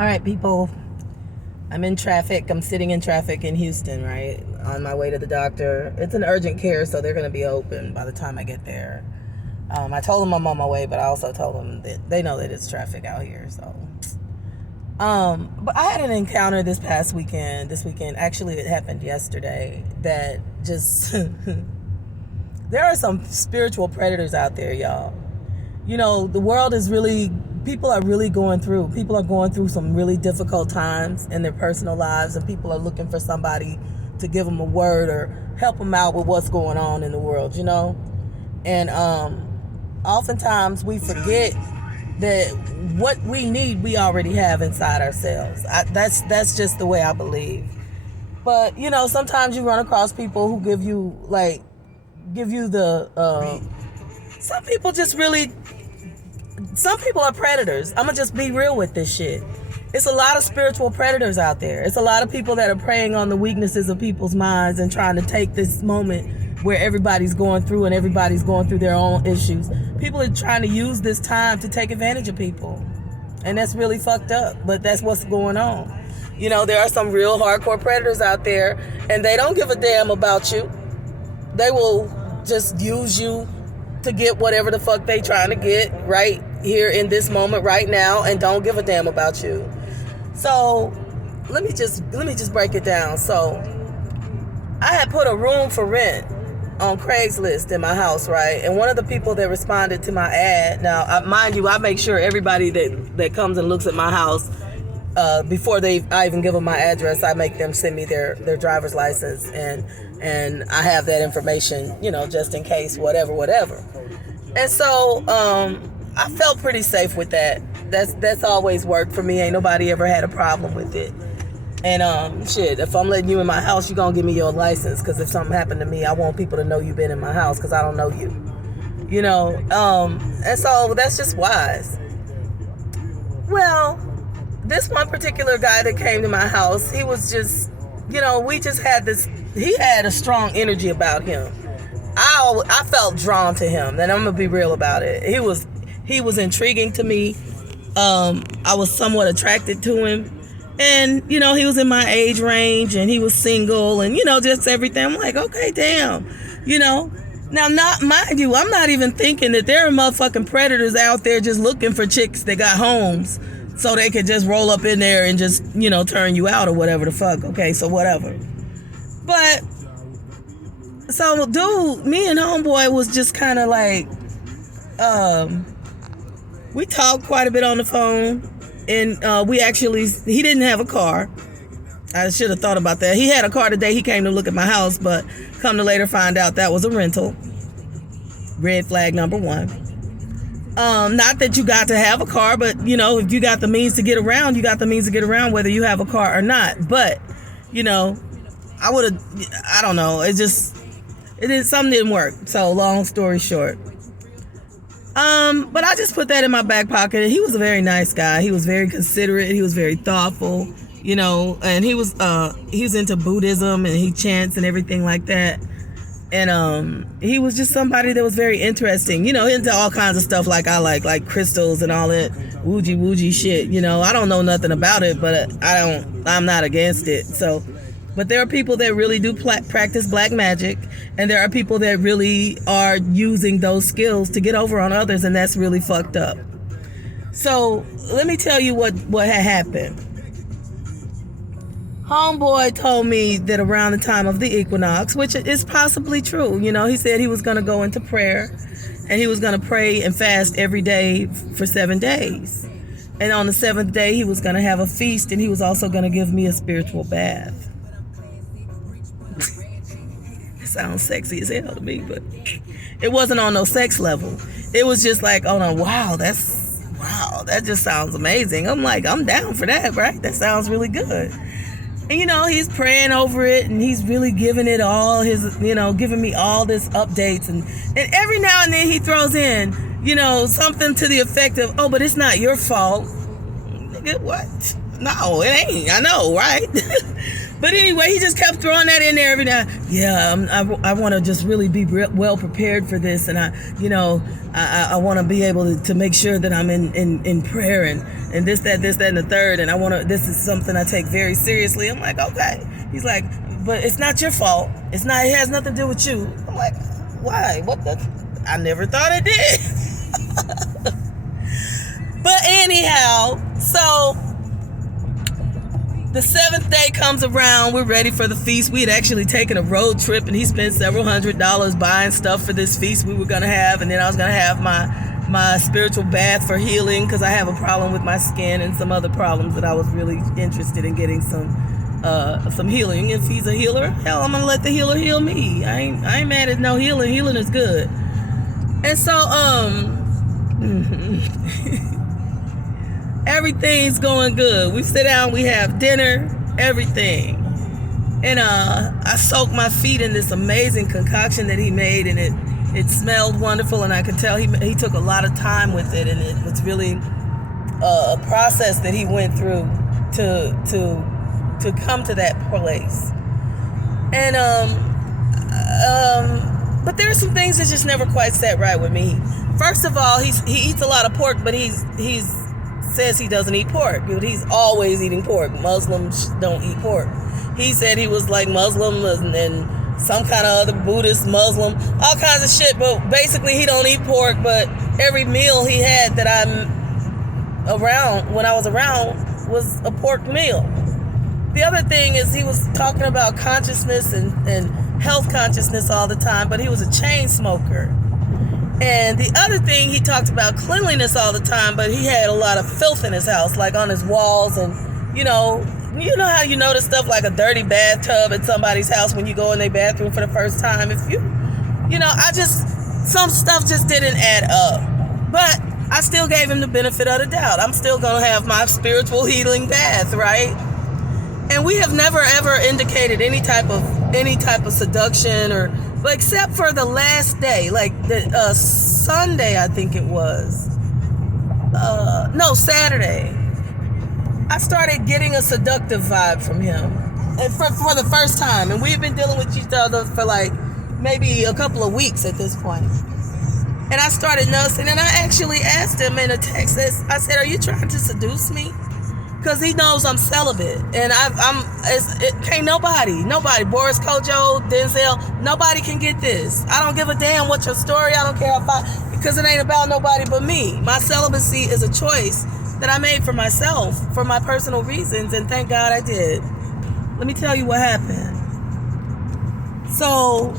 All right, people. I'm in traffic. I'm sitting in traffic in Houston, right? On my way to the doctor. It's an urgent care, so they're going to be open by the time I get there. I told them I'm on my way, but I also told them that they know that it's traffic out here, so. But I had an encounter this weekend. Actually, it happened yesterday, that just, there are some spiritual predators out there, y'all. You know, the world is really, people are going through some really difficult times in their personal lives, and people are looking for somebody to give them a word or help them out with what's going on in the world, you know? And oftentimes we forget that what we need, we already have inside ourselves. That's just the way I believe. But, you know, sometimes you run across people who give you the, some people are predators. I'm gonna just be real with this shit. It's a lot of spiritual predators out there. It's a lot of people that are preying on the weaknesses of people's minds and trying to take this moment where everybody's going through their own issues. People are trying to use this time to take advantage of people. And that's really fucked up, but that's what's going on. You know, there are some real hardcore predators out there, and they don't give a damn about you. They will just use you to get whatever the fuck they trying to get right here in this moment right now, and don't give a damn about you. So let me just break it down. So I had put a room for rent on Craigslist in my house, right? And one of the people that responded to my ad, now mind you, I make sure everybody that comes and looks at my house, before I even give them my address, I make them send me their driver's license, and I have that information, you know, just in case, whatever. And so I felt pretty safe with that. That's always worked for me. Ain't nobody ever had a problem with it. And shit, if I'm letting you in my house, you gonna give me your license, because if something happened to me, I want people to know you've been in my house, because I don't know you. You know, and so that's just wise. Well, this one particular guy that came to my house, he was just, you know, he had a strong energy about him. I felt drawn to him, and I'm gonna be real about it. He was intriguing to me. I was somewhat attracted to him, and you know, he was in my age range, and he was single, and you know, just everything. I'm like, okay, damn, you know. Now, mind you, I'm not even thinking that there are motherfucking predators out there just looking for chicks that got homes, so they could just roll up in there and just, you know, turn you out or whatever the fuck. Okay, so whatever. But so dude, me and homeboy was just kind of like, we talked quite a bit on the phone, and he didn't have a car. I should have thought about that. He had a car the day he came to look at my house, but come to later find out that was a rental. Red flag number one. Not that you got to have a car, but you know, if you got the means to get around, you got the means to get around whether you have a car or not. But, you know, I don't know. Something didn't work. So long story short. But I just put that in my back pocket. He was a very nice guy. He was very considerate. He was very thoughtful, you know, and he was into Buddhism, and he chants and everything like that. And he was just somebody that was very interesting, you know, into all kinds of stuff like I like crystals and all that woogie shit, you know. I don't know nothing about it, but I'm not against it. So, but there are people that really do practice black magic, and there are people that really are using those skills to get over on others, and that's really fucked up. So let me tell you what had happened. Homeboy told me that around the time of the equinox, which is possibly true, you know, he said he was going to go into prayer, and he was going to pray and fast every day for 7 days. And on the 7th day, he was going to have a feast, and he was also going to give me a spiritual bath. It sounds sexy as hell to me, but it wasn't on no sex level. It was just like, oh no, wow, that just sounds amazing. I'm like, I'm down for that, right? That sounds really good. And, you know, he's praying over it, and he's really giving it all giving me all this updates. And every now and then he throws in, you know, something to the effect of, oh, but it's not your fault. Nigga, what? No, it ain't. I know, right? But anyway, he just kept throwing that in there every now. Yeah, I want to just really be well prepared for this, and I want to be able to make sure that I'm in prayer and this, that, and the third, and this is something I take very seriously. I'm like, okay. He's like, but it's not your fault. It has nothing to do with you. I'm like, why? What the? I never thought it did. But anyhow, so the 7th day comes around. We're ready for the feast. We had actually taken a road trip, and he spent several $100s buying stuff for this feast we were going to have. And then I was going to have my spiritual bath for healing, because I have a problem with my skin and some other problems that I was really interested in getting some healing. If he's a healer, hell, I'm going to let the healer heal me. I ain't mad at no healing. Healing is good. And so, everything's going good. We sit down, we have dinner, everything. And I soaked my feet in this amazing concoction that he made, and it smelled wonderful, and I could tell he took a lot of time with it, and it was really a process that he went through to come to that place. And but there are some things that just never quite sat right with me. First of all, he eats a lot of pork, but he's says he doesn't eat pork, but he's always eating pork. Muslims don't eat pork. He said he was like Muslim and some kind of other Buddhist Muslim, all kinds of shit, but basically he don't eat pork. But every meal he had that when I was around was a pork meal. The other thing is, he was talking about consciousness and health consciousness all the time, but he was a chain smoker. And the other thing, he talked about cleanliness all the time, but he had a lot of filth in his house, like on his walls. And, you know how you notice stuff like a dirty bathtub at somebody's house when you go in their bathroom for the first time? Some stuff just didn't add up. But I still gave him the benefit of the doubt. I'm still going to have my spiritual healing bath, right? And we have never, ever indicated any type of seduction but except for the last day, like the Sunday, I think it was. Saturday. I started getting a seductive vibe from him, and for the first time. And we've been dealing with each other for like maybe a couple of weeks at this point. And I started noticing, and I actually asked him in a text. I said, "Are you trying to seduce me?" Because he knows I'm celibate, and can't nobody, Boris Kojo, Denzel, nobody can get this. I don't give a damn what your story. I don't care because it ain't about nobody but me. My celibacy is a choice that I made for myself, for my personal reasons, and thank God I did. Let me tell you what happened. So,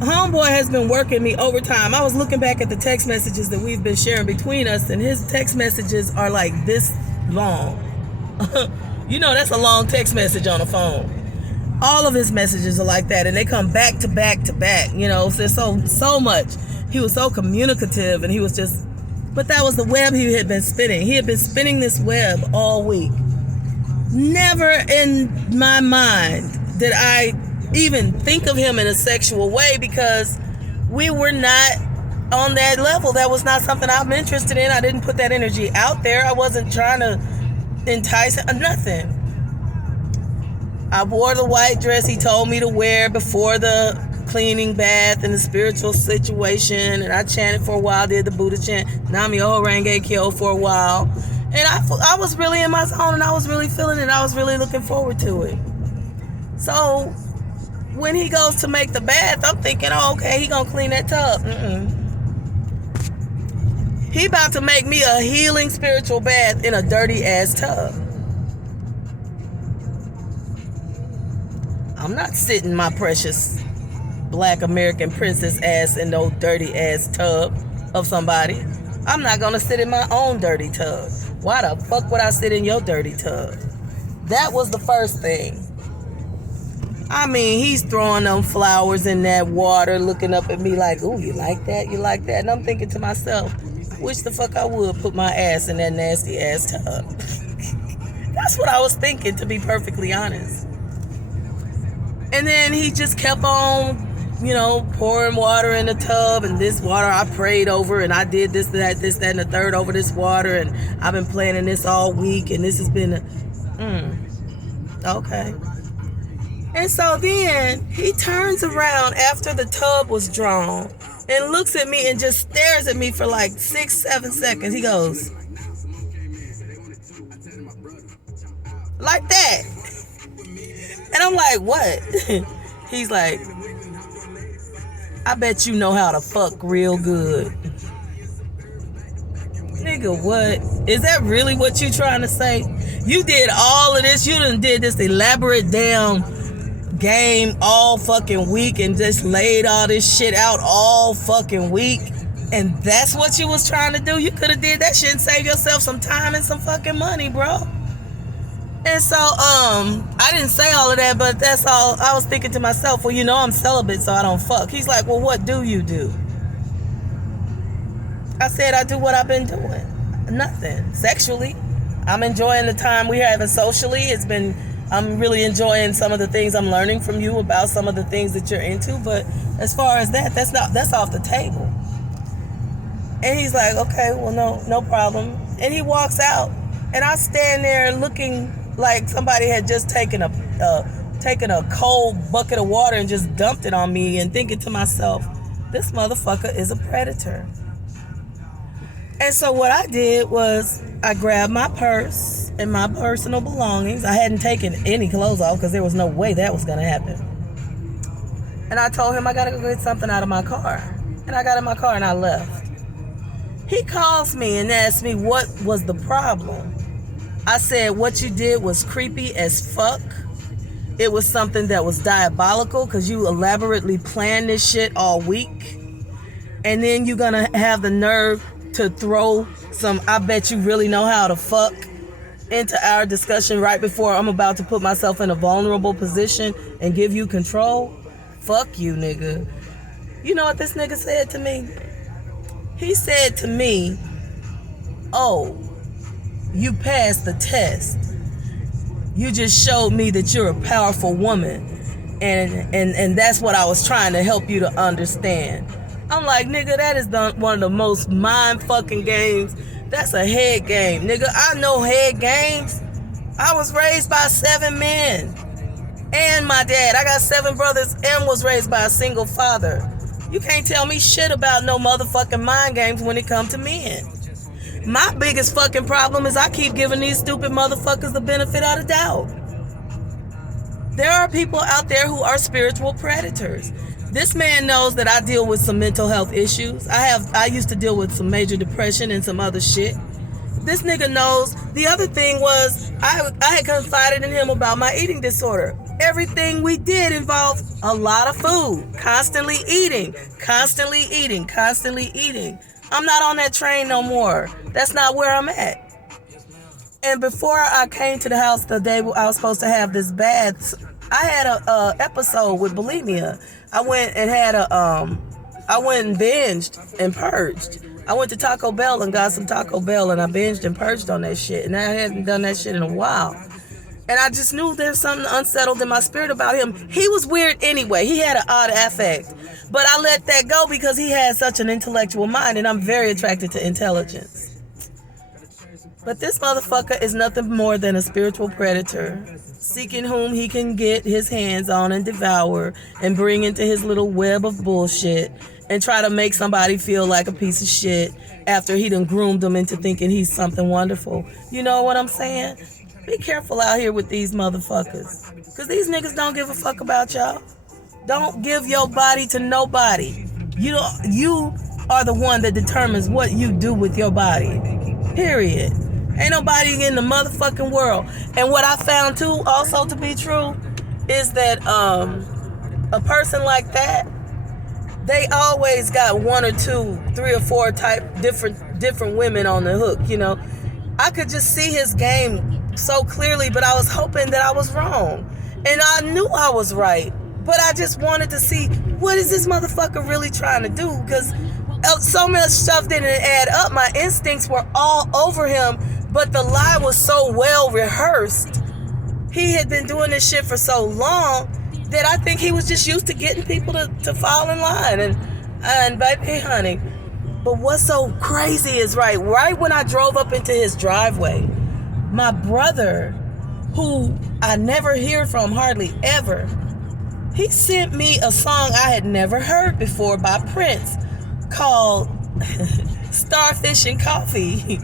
homeboy has been working me overtime. I was looking back at the text messages that we've been sharing between us, and his text messages are like this long. That's a long text message on a phone. All of his messages are like that, and they come back to back to back. There's so much. He was so communicative, and he was just, but that was the web he had been spinning. He had been spinning this web all week. Never in my mind did I even think of him in a sexual way, because we were not on that level. That was not something I'm interested in. I didn't put that energy out there. I wasn't trying to entice him, nothing. I wore the white dress he told me to wear before the cleaning bath and the spiritual situation, and I chanted for a while, did the Buddha chant, Nam-myoho Renge Kyo, for a while, and I was really in my zone, and I was really feeling it. I was really looking forward to it. So when he goes to make the bath, I'm thinking, oh, okay, he gonna clean that tub. He about to make me a healing spiritual bath in a dirty ass tub. I'm not sitting my precious black American princess ass in no dirty ass tub of somebody. I'm not gonna sit in my own dirty tub. Why the fuck would I sit in your dirty tub? That was the first thing. I mean, he's throwing them flowers in that water, looking up at me like, ooh, you like that? You like that? And I'm thinking to myself, wish the fuck I would put my ass in that nasty ass tub. That's what I was thinking, to be perfectly honest. And then he just kept on, pouring water in the tub, and this water I prayed over, and I did this, that, and the third over this water, and I've been planning this all week, and this has been, okay. And so then he turns around after the tub was drawn and looks at me and just stares at me for like 6-7 seconds. He goes, like that. And I'm like, what? He's like, I bet you know how to fuck real good. Nigga, what? Is that really what you trying to say? You did all of this. You done did this elaborate damn game all fucking week and just laid all this shit out all fucking week. And that's what you was trying to do? You could have did that shit and saved yourself some time and some fucking money, bro. And so, I didn't say all of that, but that's all. I was thinking to myself, well, you know I'm celibate, so I don't fuck. He's like, well, what do you do? I said, I do what I've been doing. Nothing. Sexually. I'm enjoying the time we're having socially. I'm really enjoying some of the things I'm learning from you about some of the things that you're into. But as far as that's off the table. And he's like, okay, well, no problem. And he walks out. And I stand there looking like somebody had just taken a cold bucket of water and just dumped it on me, and thinking to myself, this motherfucker is a predator. And so what I did was I grabbed my purse and my personal belongings. I hadn't taken any clothes off because there was no way that was going to happen. And I told him I got to go get something out of my car. And I got in my car and I left. He calls me and asks me what was the problem. I said, what you did was creepy as fuck. It was something that was diabolical because you elaborately planned this shit all week. And then you're going to have the nerve to throw some, I bet you really know how to fuck, into our discussion right before I'm about to put myself in a vulnerable position and give you control. Fuck you, nigga. You know what this nigga said to me? He said to me, oh, you passed the test. You just showed me that you're a powerful woman. And that's what I was trying to help you to understand. I'm like, nigga, that is one of the most mind-fucking games. That's a head game. Nigga, I know head games. I was raised by 7 men. And my dad. I got 7 brothers and was raised by a single father. You can't tell me shit about no motherfucking mind games when it comes to men. My biggest fucking problem is I keep giving these stupid motherfuckers the benefit of the doubt. There are people out there who are spiritual predators. This man knows that I deal with some mental health issues. I used to deal with some major depression and some other shit. This nigga knows. The other thing was I had confided in him about my eating disorder. Everything we did involved a lot of food. Constantly eating. I'm not on that train no more. That's not where I'm at. And before I came to the house the day I was supposed to have this bath, I had a episode with bulimia. I went and binged and purged. I went to Taco Bell and got some Taco Bell, and I binged and purged on that shit. And I hadn't done that shit in a while. And I just knew there's something unsettled in my spirit about him. He was weird anyway. He had an odd affect. But I let that go because he had such an intellectual mind, and I'm very attracted to intelligence. But this motherfucker is nothing more than a spiritual predator, seeking whom he can get his hands on and devour and bring into his little web of bullshit and try to make somebody feel like a piece of shit after he done groomed them into thinking he's something wonderful. You know what I'm saying? Be careful out here with these motherfuckers, because these niggas don't give a fuck about y'all. Don't give your body to nobody. You are the one that determines what you do with your body. Period. Ain't nobody in the motherfucking world. And what I found too, also to be true, is that a person like that, they always got 1 or 2, 3 or 4 type different women on the hook. You know, I could just see his game so clearly, but I was hoping that I was wrong, and I knew I was right. But I just wanted to see, what is this motherfucker really trying to do? Because so much stuff didn't add up. My instincts were all over him, but the lie was so well rehearsed. He had been doing this shit for so long that I think he was just used to getting people to fall in line. And baby, honey. But what's so crazy is right when I drove up into his driveway, my brother, who I never hear from hardly ever, he sent me a song I had never heard before by Prince called Starfish and Coffee.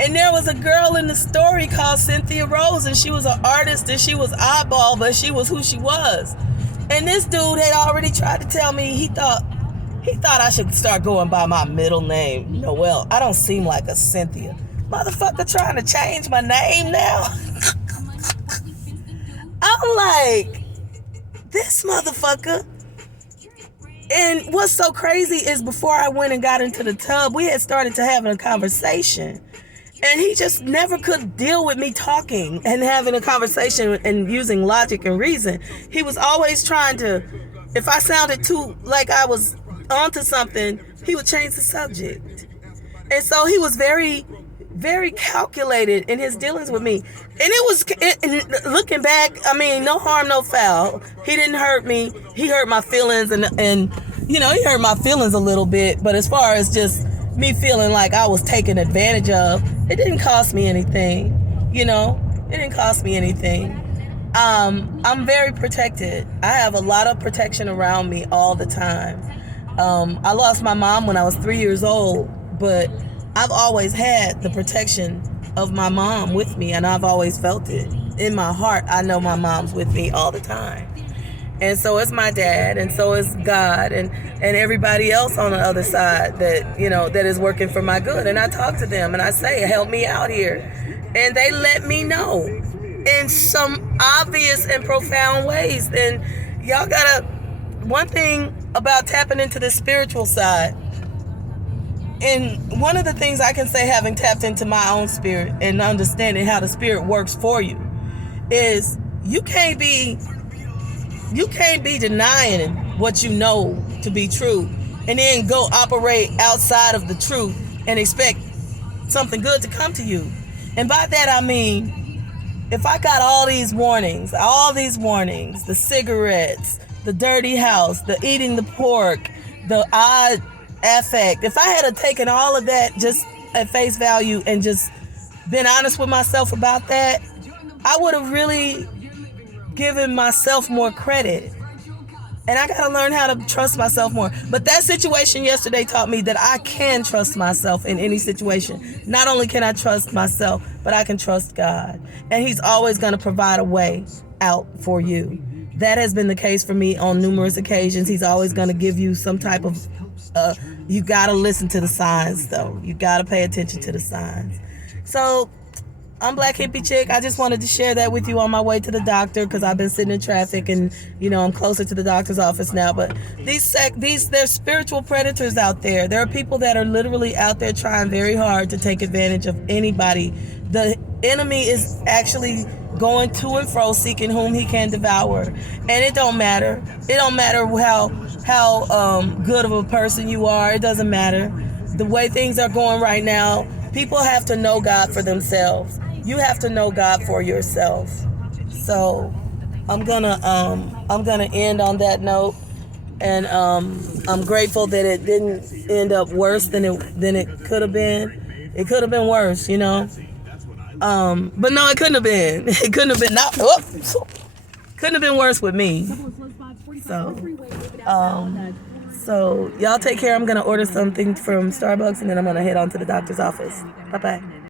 And there was a girl in the story called Cynthia Rose, and she was an artist, and she was oddball, but she was who she was. And this dude had already tried to tell me he thought I should start going by my middle name, Noel. I don't seem like a Cynthia. Motherfucker trying to change my name now? I'm like, this motherfucker. And what's so crazy is before I went and got into the tub, we had started to having a conversation. And he just never could deal with me talking and having a conversation and using logic and reason. He was always trying to, if I sounded too like I was onto something, he would change the subject. And so he was very, very calculated in his dealings with me. And looking back, I mean, no harm, no foul. He didn't hurt me. He hurt my feelings and he hurt my feelings a little bit. But as far as just me feeling like I was taken advantage of, it didn't cost me anything. It didn't cost me anything. I'm very protected. I have a lot of protection around me all the time. I lost my mom when I was 3 years old, but I've always had the protection of my mom with me, and I've always felt it. In my heart, I know my mom's with me all the time. And so is my dad, and so is God, and everybody else on the other side that is working for my good. And I talk to them and I say, help me out here. And they let me know in some obvious and profound ways. And y'all one thing about tapping into the spiritual side, and one of the things I can say, having tapped into my own spirit and understanding how the spirit works for you, is you can't be denying what you know to be true and then go operate outside of the truth and expect something good to come to you. And by that I mean, if I got all these warnings, the cigarettes, the dirty house, the eating the pork, the odd affect, if I had taken all of that just at face value and just been honest with myself about that, I would have really given myself more credit. And I gotta learn how to trust myself more. But that situation yesterday taught me that I can trust myself in any situation. Not only can I trust myself, but I can trust God. And He's always gonna provide a way out for you. That has been the case for me on numerous occasions. He's always gonna give you some type of, you gotta listen to the signs though. You gotta pay attention to the signs. So, I'm Black Hippie Chick. I just wanted to share that with you on my way to the doctor because I've been sitting in traffic and, I'm closer to the doctor's office now. But there's spiritual predators out there. There are people that are literally out there trying very hard to take advantage of anybody. The enemy is actually going to and fro seeking whom he can devour. And it don't matter. It don't matter how good of a person you are. It doesn't matter. The way things are going right now, people have to know God for themselves. You have to know God for yourself. So I'm gonna end on that note, and I'm grateful that it didn't end up worse than it could have been. It could have been worse, But no, it couldn't have been. It couldn't have been couldn't have been worse with me. So y'all take care. I'm gonna order something from Starbucks, and then I'm gonna head on to the doctor's office. Bye bye.